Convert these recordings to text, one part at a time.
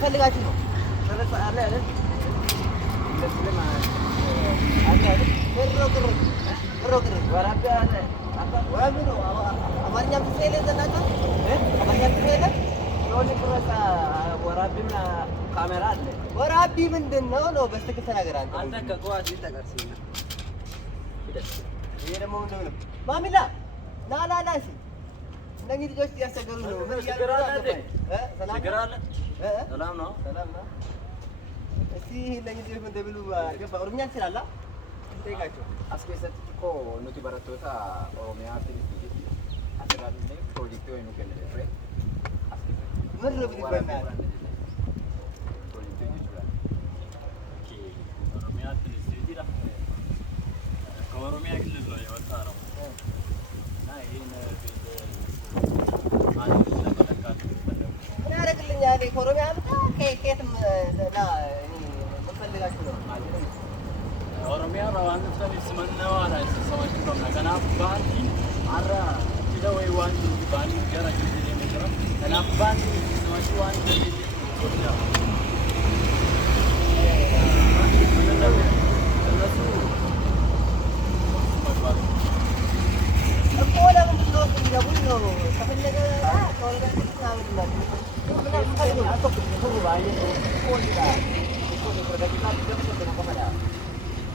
ፈልጋችሁ ነው አለ አይደል? ወራቢ ምንድን ነው ነው? በስትክክል ተናገር አንተ ከቋት ይተቀርስ ነው። ይሄ ደግሞ ምንድን ነው? ማሚላ ና እሺ፣ እነዚህ ልጆች ያስቸገሩ ነው። ምን ያደርጋሉ? ሰላም ነው። እስቲ እነዚህ ልጆች ምን እንደሚሉ ገባ። ኦሮምኛ ትችላለህ? ጠይቃቸው። አስከሰት እኮ ኑቲ በረቶታ ኦሮሚያ ትንሽ አስተዳደር ፕሮጀክት ወይ ነው ከነደ ምን ነው ቢባልና ከኦሮሚያ ክልል ነው የወጣ ነው እና ይሄን ምን ያደርግልኛል? ከኦሮሚያ አምጣ ከየትም ና ፈልጋችሁ ነው ኦሮሚያ ራዋን ተሰሚ ስመነው አላ ሰማች ነው ከና ባንዲ አራ ወይ ዋን ባንዲ ገራጅ የሚሰራ ከና ባንዲ ሰማች ዋን ወዲያ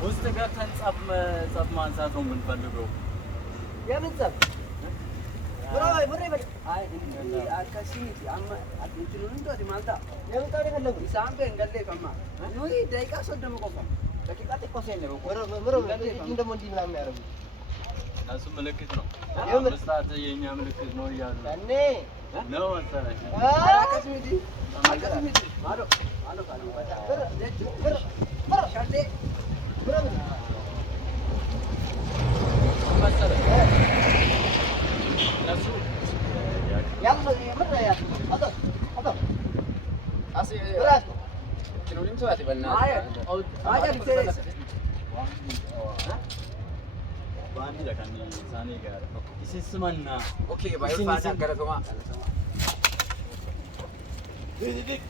ውስጥ ገብተን ጸብ ማንሳት ነው የምንፈልገው። የምን ጸብ? እሱ ምልክት ነው። መስራት የኛ ምልክት ነው እያሉ ነው መሰለኝ። Bani da kan sani ga isisman na okay bayo fata garatuma dik